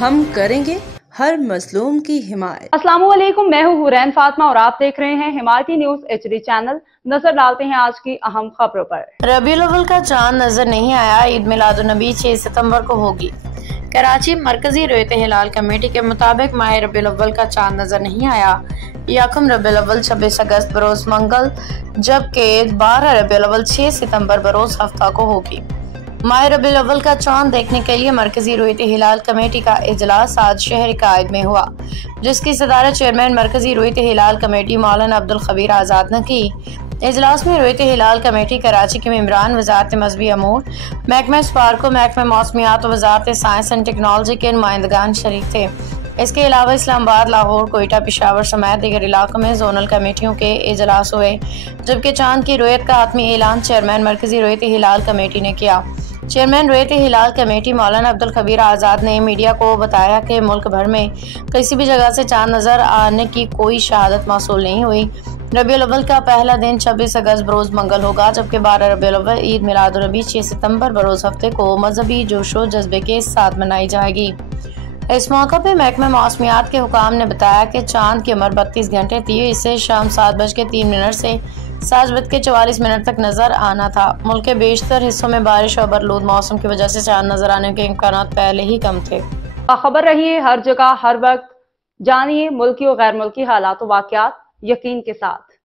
हम करेंगे हर मजलूम की हिमायत। अस्सलाम वालेकुम, मैं हूँ हुरैन फातिमा और आप देख रहे हैं हिमायती न्यूज HD चैनल। नजर डालते हैं आज की अहम खबरों पर। रबीउल अव्वल का चांद नजर नहीं आया, ईद मिलादुन्नबी 6 सितंबर को होगी। कराची मरकजी रुयत हिलाल कमेटी के मुताबिक माह रबीउल अव्वल का चांद नजर नहीं आया। याकुम रबीउल अव्वल 26 अगस्त बरोज मंगल, जबकि 12 रबीउल अव्वल 6 सितंबर बरोज हफ्ता को होगी। माह रबीउल अव्वल का चांद देखने के लिए मरकजी रुयत हिलाल कमेटी का इजलास आज शहर कायद में हुआ, जिसकी सदारत चेयरमैन मरकजी रुयत हिलाल कमेटी मौलाना अब्दुल खबीर आजाद ने की। इजलास में रुयत हिलाल कमेटी कराची के मेम्बरान, वजारत मजहबी अमूर, महकमा स्पार्को, महकमा मौसमियात और वजारत साइंस एंड टेक्नोलॉजी के नुमाइंदगान शरीक थे। इसके अलावा इस्लामाबाद, लाहौर, कोयटा, पेशावर समेत दीगर इलाकों में जोनल कमेटियों के इजलास हुए, जबकि चांद की रुयत का हतमी ऐलान चेयरमैन मरकजी रुयत हिलाल कमेटी ने किया। चेयरमैन रुयत हिलाल कमेटी मौलाना अब्दुल खबीर आजाद ने मीडिया को बताया कि मुल्क भर में किसी भी जगह से चांद नजर आने की कोई शहादत मौसूल नहीं हुई। रबीउल अव्वल का पहला दिन 26 अगस्त बरोज मंगल होगा, जबकि 12 रबीउल अव्वल ईद मिलादुन्नबी 6 सितंबर बरोज हफ्ते को मजहबी जोशो जज्बे के साथ मनाई जाएगी। इस मौका पर महकमा मौसमियात के हुकाम ने बताया कि चांद की उम्र 32 घंटे थी। इसे शाम 7:03 से 7:44 तक नजर आना था। मुल्क के बेशतर हिस्सों में बारिश और बरलूद मौसम की वजह से चांद नजर आने के इम्कान पहले ही कम थे। खबर रहिए हर जगह हर वक्त, जानिए मुल्की और गैर मुल्की हालात वाकयात यकीन के साथ।